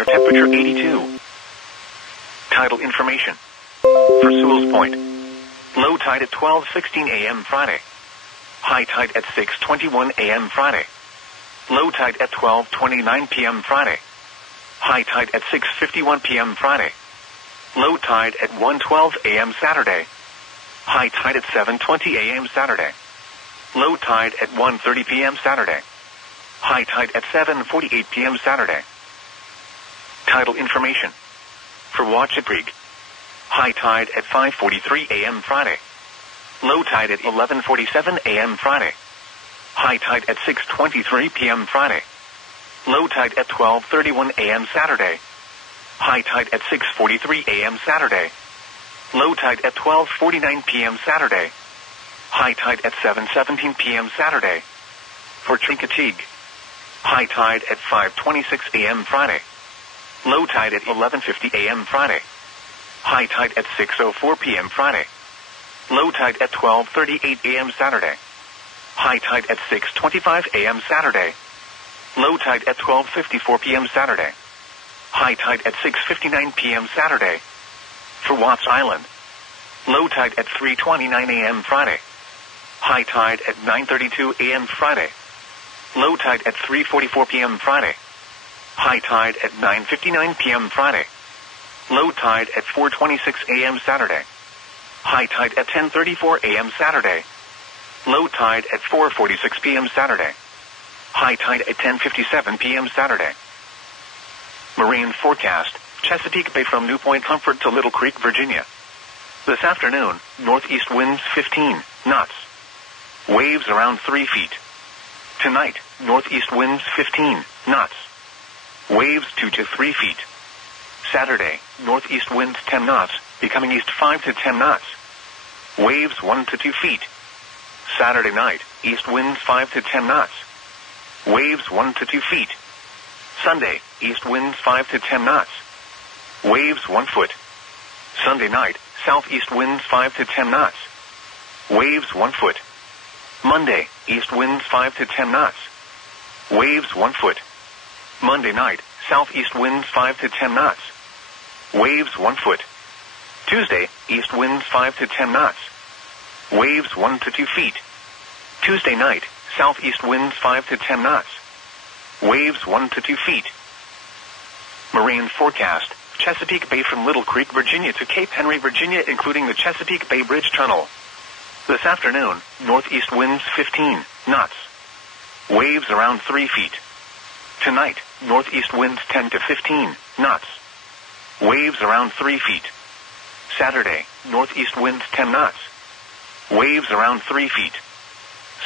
air temperature 82. Tidal information. For Sewell's Point. Low tide at 12:16 a.m. Friday. High tide at 6:21 a.m. Friday. Low tide at 12:29 p.m. Friday. High tide at 6:51 p.m. Friday. Low tide at 1:12 a.m. Saturday. High tide at 7:20 a.m. Saturday. Low tide at 1:30 p.m. Saturday. High tide at 7:48 p.m. Saturday. Tidal information. For Watchetbrig. High tide at 5:43 a.m. Friday. Low tide at 11:47 a.m. Friday. High tide at 6:23 p.m. Friday. Low tide at 12:31 a.m. Saturday. High tide at 6:43 a.m. Saturday. Low tide at 12:49 p.m. Saturday. High tide at 7:17 p.m. Saturday. For Chincoteague. High tide at 5:26 a.m. Friday. Low tide at 11:50 a.m. Friday. High tide at 6:04 p.m. Friday. Low tide at 12:38 a.m. Saturday. High tide at 6:25 a.m. Saturday. Low tide at 12:54 p.m. Saturday. High tide at 6:59 p.m. Saturday. For Watts Island. Low tide at 3:29 a.m. Friday. High tide at 9:32 a.m. Friday. Low tide at 3:44 p.m. Friday. High tide at 9:59 p.m. Friday. Low tide at 4:26 a.m. Saturday. High tide at 10:34 a.m. Saturday. Low tide at 4:46 p.m. Saturday. High tide at 10:57 p.m. Saturday. Marine forecast, Chesapeake Bay from New Point Comfort to Little Creek, Virginia. This afternoon, northeast winds 15 knots. Waves around 3 feet. Tonight, northeast winds 15 knots. Waves 2 to 3 feet. Saturday, northeast winds 10 knots, becoming east 5 to 10 knots. Waves 1 to 2 feet. Saturday night, east winds 5 to 10 knots. Waves 1 to 2 feet. Sunday, east winds 5 to 10 knots. Waves 1 foot. Sunday night, southeast winds 5 to 10 knots. Waves 1 foot. Monday, east winds 5 to 10 knots. Waves 1 foot. Monday night, southeast winds 5 to 10 knots. Waves 1 foot. Tuesday, east winds 5 to 10 knots. Waves 1 to 2 feet. Tuesday night, southeast winds 5 to 10 knots. Waves 1 to 2 feet. Marine forecast, Chesapeake Bay from Little Creek, Virginia to Cape Henry, Virginia, including the Chesapeake Bay Bridge Tunnel. This afternoon, northeast winds 15 knots. Waves around 3 feet. Tonight, northeast winds 10 to 15 knots. Waves around 3 feet. Saturday, northeast winds 10 knots. Waves around 3 feet.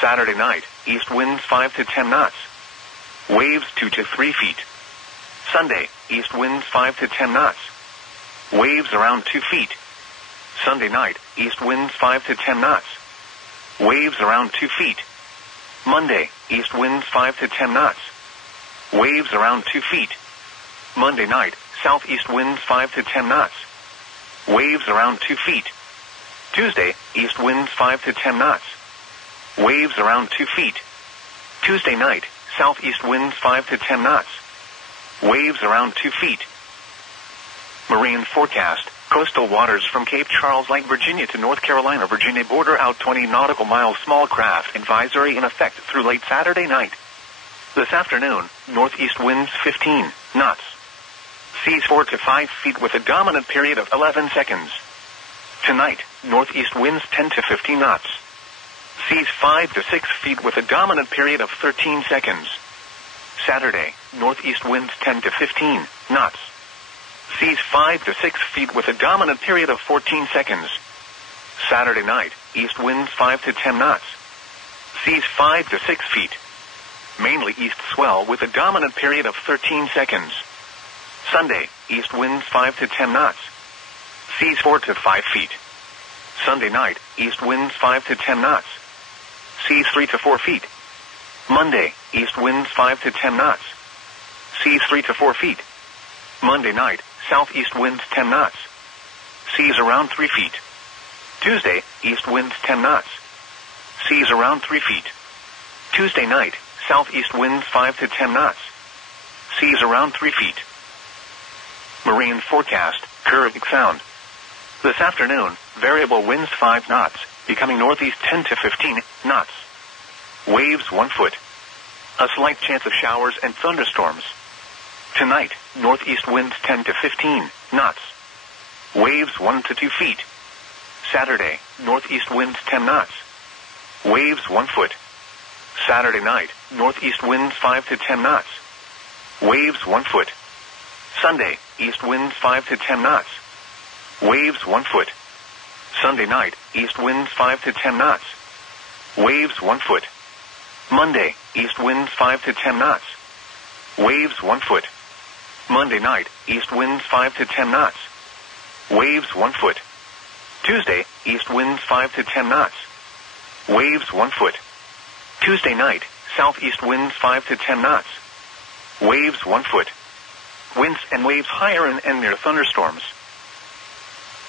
Saturday night, east winds 5 to 10 knots. Waves 2 to 3 feet. Sunday, east winds 5 to 10 knots. Waves around 2 feet. Sunday night, east winds 5 to 10 knots. Waves around 2 feet. Monday, east winds 5 to 10 knots. Waves around 2 feet. Monday night, southeast winds 5 to 10 knots. Waves around 2 feet. Tuesday, east winds 5 to 10 knots. Waves around 2 feet. Tuesday night, southeast winds 5 to 10 knots. Waves around 2 feet. Marine forecast, coastal waters from Cape Charles, Lake, Virginia to North Carolina, Virginia border out 20 nautical miles, small craft advisory in effect through late Saturday night. This afternoon, northeast winds 15 knots. Seas 4 to 5 feet with a dominant period of 11 seconds. Tonight, northeast winds 10 to 15 knots. Seas 5 to 6 feet with a dominant period of 13 seconds. Saturday, northeast winds 10 to 15 knots. Seas 5 to 6 feet with a dominant period of 14 seconds. Saturday night, east winds 5 to 10 knots. Seas 5 to 6 feet. Mainly east swell with a dominant period of 13 seconds. Sunday, east winds 5 to 10 knots. Seas 4 to 5 feet. Sunday night, east winds 5 to 10 knots. Seas 3 to 4 feet. Monday, east winds 5 to 10 knots. Seas 3 to 4 feet. Monday night, southeast winds 10 knots. Seas around 3 feet. Tuesday, east winds 10 knots. Seas around 3 feet. Tuesday night, southeast winds 5 to 10 knots. Seas around 3 feet. Marine forecast, Kurgan Sound. This afternoon, variable winds 5 knots, becoming northeast 10 to 15 knots. Waves 1 foot. A slight chance of showers and thunderstorms. Tonight, northeast winds 10 to 15 knots. Waves 1 to 2 feet. Saturday, northeast winds 10 knots. Waves 1 foot. Saturday night, northeast winds 5 to 10 knots. Waves 1 foot. Sunday, east winds 5 to 10 knots. Waves 1 foot. Sunday night, east winds 5 to 10 knots. Waves 1 foot. Monday, east winds 5 to 10 knots. Waves 1 foot. Monday night, east winds 5 to 10 knots. Waves 1 foot. Tuesday, east winds 5 to 10 knots. Waves 1 foot. Tuesday night, southeast winds 5 to 10 knots. Waves 1 foot. Winds and waves higher and near thunderstorms.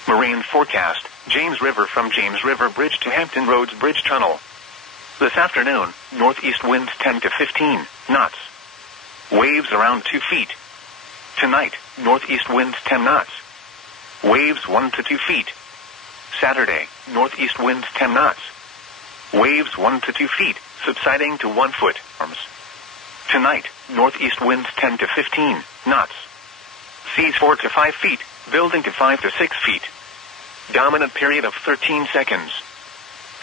Marine forecast, James River from James River Bridge to Hampton Roads Bridge Tunnel. This afternoon, northeast winds 10 to 15 knots. Waves around 2 feet. Tonight, northeast winds 10 knots. Waves 1 to 2 feet. Saturday, northeast winds 10 knots. Waves 1 to 2 feet, subsiding to 1 foot. Tonight, northeast winds 10 to 15 knots. Seas 4 to 5 feet, building to 5 to 6 feet. Dominant period of 13 seconds.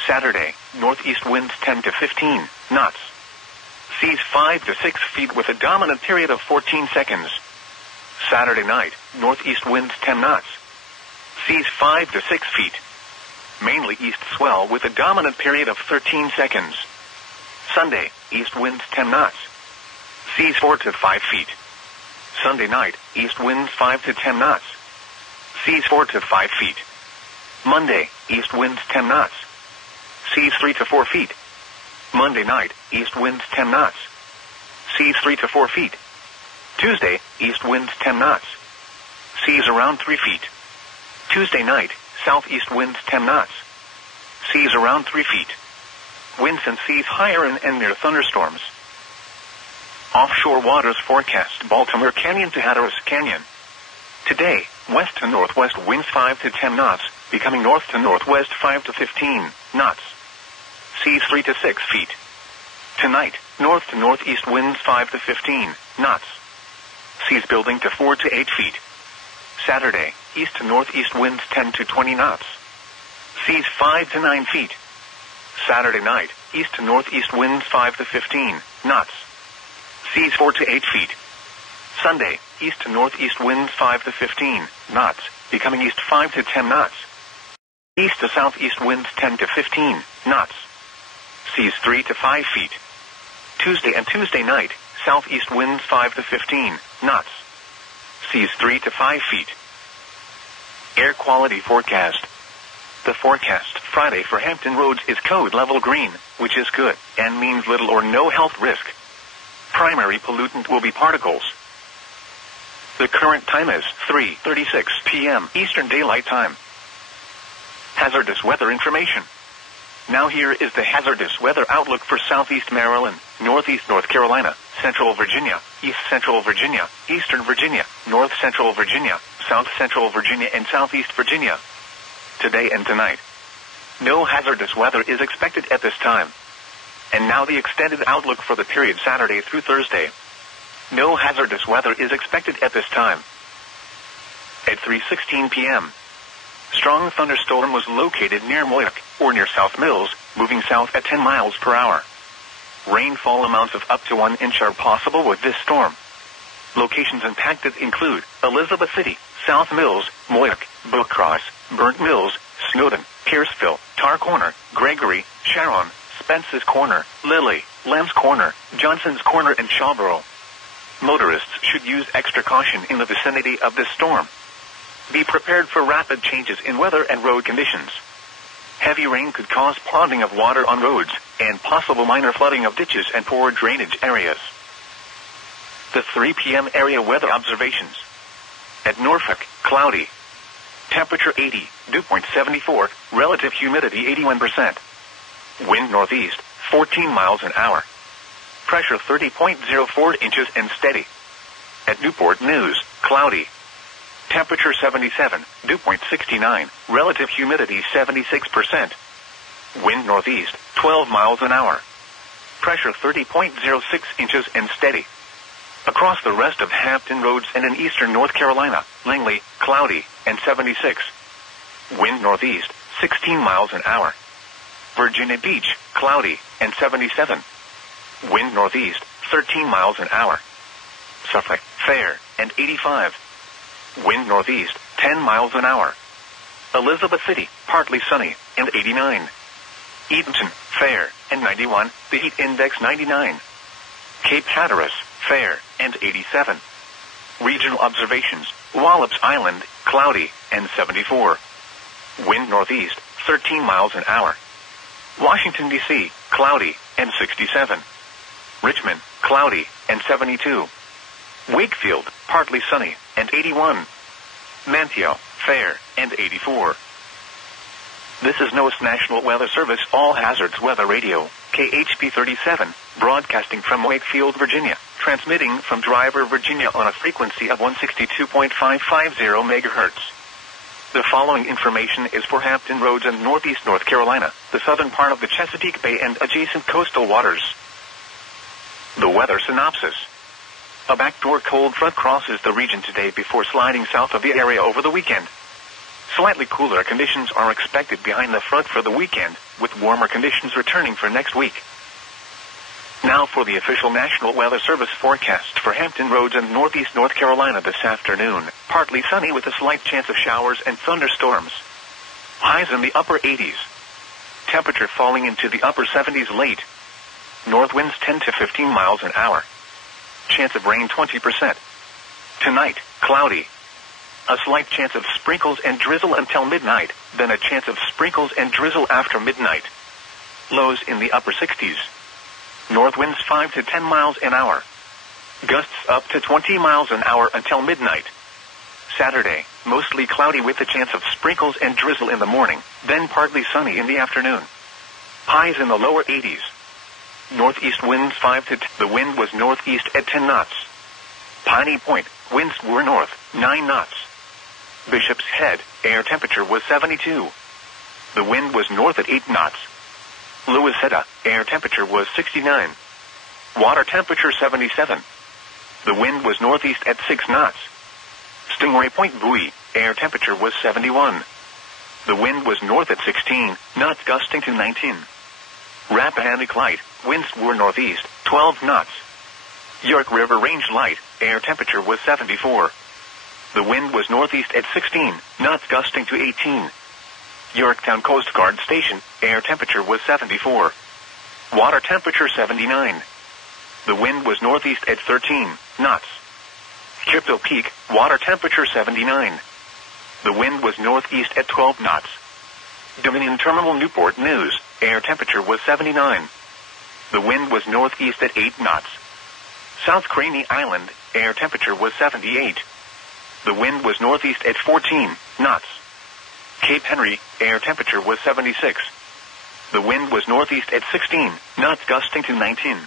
Saturday, northeast winds 10 to 15 knots. Seas 5 to 6 feet with a dominant period of 14 seconds. Saturday night, northeast winds 10 knots. Seas 5 to 6 feet. Mainly east swell with a dominant period of 13 seconds. Sunday, east winds 10 knots. Seas 4 to 5 feet. Sunday night, east winds 5 to 10 knots. Seas 4 to 5 feet. Monday, east winds 10 knots. Seas 3 to 4 feet. Monday night, east winds 10 knots. Seas 3 to 4 feet. Tuesday, east winds 10 knots. Seas around 3 feet. Tuesday night, southeast winds 10 knots. Seas around 3 feet. Winds and seas higher and near thunderstorms. Offshore waters forecast, Baltimore Canyon to Hatteras Canyon. Today, west to northwest winds 5 to 10 knots, becoming north to northwest 5 to 15 knots. Seas 3 to 6 feet. Tonight, north to northeast winds 5 to 15 knots. Seas building to 4 to 8 feet. Saturday, east to northeast winds 10 to 20 knots. Seas 5 to 9 feet. Saturday night, east to northeast winds 5 to 15 knots. Seas 4 to 8 feet. Sunday, east to northeast winds 5 to 15 knots, becoming east 5 to 10 knots. East to southeast winds 10 to 15 knots. Seas 3 to 5 feet. Tuesday and Tuesday night, southeast winds 5 to 15 knots. Seas 3 to 5 feet. Air quality forecast. The forecast Friday for Hampton Roads is code level green, which is good, and means little or no health risk. Primary pollutant will be particles. The current time is 3:36 p.m. Eastern Daylight Time. Hazardous weather information. Now here is the hazardous weather outlook for southeast Maryland, northeast North Carolina, central Virginia, east central Virginia, eastern Virginia, north central Virginia, south central Virginia, and southeast Virginia. Today and tonight. No hazardous weather is expected at this time. And now the extended outlook for the period Saturday through Thursday. No hazardous weather is expected at this time. At 3:16 p.m. Strong thunderstorm was located near Moyoc, or near South Mills, moving south at 10 miles per hour. Rainfall amounts of up to 1 inch are possible with this storm. Locations impacted include Elizabeth City, South Mills, Moyoc, Bookcross, Burnt Mills, Snowden, Pierceville, Tar Corner, Gregory, Sharon, Spence's Corner, Lily, Lamb's Corner, Johnson's Corner, and Shawboro. Motorists should use extra caution in the vicinity of this storm. Be prepared for rapid changes in weather and road conditions. Heavy rain could cause ponding of water on roads, and possible minor flooding of ditches and poor drainage areas. The 3 p.m. area weather observations. At Norfolk, cloudy. Temperature 80, dew point 74, relative humidity 81%. Wind northeast, 14 miles an hour. Pressure 30.04 inches and steady. At Newport News, cloudy. Temperature 77, dew point 69, relative humidity 76%. Wind northeast, 12 miles an hour. Pressure 30.06 inches and steady. Across the rest of Hampton Roads and in eastern North Carolina, Langley, cloudy, and 76. Wind northeast, 16 miles an hour. Virginia Beach, cloudy, and 77. Wind northeast, 13 miles an hour. Suffolk, fair, and 85. Wind northeast, 10 miles an hour. Elizabeth City, partly sunny, and 89. Edenton, fair, and 91, the heat index 99. Cape Hatteras, fair, and 87. Regional observations, Wallops Island, cloudy, and 74. Wind northeast, 13 miles an hour. Washington, D.C., cloudy, and 67. Richmond, cloudy, and 72. Wakefield, partly sunny, and 81. Manteo, fair, and 84. This is NOAA's National Weather Service All Hazards Weather Radio, KHP 37, broadcasting from Wakefield, Virginia, transmitting from Driver, Virginia on a frequency of 162.550 megahertz. The following information is for Hampton Roads and northeast North Carolina, the southern part of the Chesapeake Bay and adjacent coastal waters. The weather synopsis. A backdoor cold front crosses the region today before sliding south of the area over the weekend. Slightly cooler conditions are expected behind the front for the weekend, with warmer conditions returning for next week. Now for the official National Weather Service forecast for Hampton Roads and northeast North Carolina this afternoon. Partly sunny with a slight chance of showers and thunderstorms. Highs in the upper 80s. Temperature falling into the upper 70s late. North winds 10 to 15 miles an hour. Chance of rain 20%. Tonight, cloudy. A slight chance of sprinkles and drizzle until midnight, then a chance of sprinkles and drizzle after midnight. Lows in the upper 60s. North winds 5 to 10 miles an hour. Gusts up to 20 miles an hour until midnight. Saturday, mostly cloudy with a chance of sprinkles and drizzle in the morning, then partly sunny in the afternoon. Highs in the lower 80s. Northeast winds 5 to 10. The wind was northeast at 10 knots. Piney Point, winds were north, 9 knots. Bishop's Head, air temperature was 72. The wind was north at 8 knots. Louisetta, air temperature was 69. Water temperature 77. The wind was northeast at 6 knots. Stingray Point Buoy, air temperature was 71. The wind was north at 16 knots, gusting to 19. Rappahannock Light, winds were northeast, 12 knots. York River Range Light, air temperature was 74. The wind was northeast at 16 knots, gusting to 18. Yorktown Coast Guard Station, air temperature was 74. Water temperature 79. The wind was northeast at 13 knots. Crypto Peak, water temperature 79. The wind was northeast at 12 knots. Dominion Terminal Newport News, air temperature was 79. The wind was northeast at 8 knots. South Craney Island, air temperature was 78. The wind was northeast at 14 knots. Cape Henry, air temperature was 76. The wind was northeast at 16 knots, gusting to 19.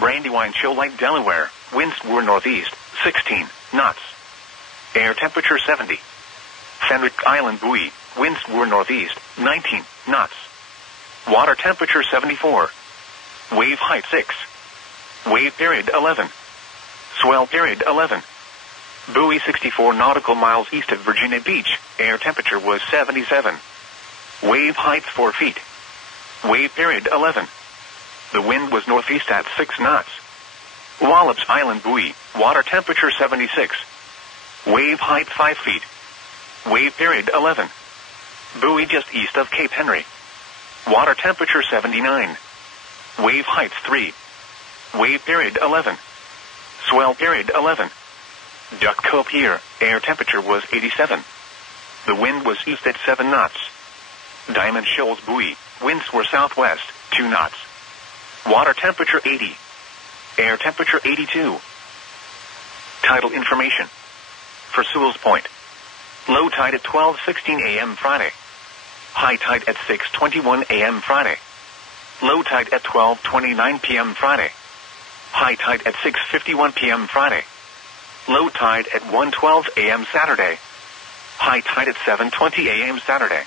Brandywine Shoalite, Delaware, winds were northeast, 16 knots. Air temperature 70. Fenwick Island Buoy, winds were northeast, 19 knots. Water temperature 74. Wave height 6. Wave period 11. Swell period 11. Buoy 64 nautical miles east of Virginia Beach, air temperature was 77. Wave height 4 feet. Wave period 11. The wind was northeast at 6 knots. Wallops Island Buoy, water temperature 76. Wave height 5 feet. Wave period 11. Buoy just east of Cape Henry. Water temperature 79. Wave height 3. Wave period 11. Swell period 11. Duck Cove Pier, air temperature was 87. The wind was east at 7 knots. Diamond Shoals Buoy, winds were southwest, 2 knots. Water temperature 80. Air temperature 82. Tidal information. For Sewell's Point. Low tide at 12:16 a.m. Friday. High tide at 6:21 a.m. Friday. Low tide at 12:29 p.m. Friday. High tide at 6:51 p.m. Friday. Low tide at 1:12 a.m. Saturday. High tide at 7:20 a.m. Saturday.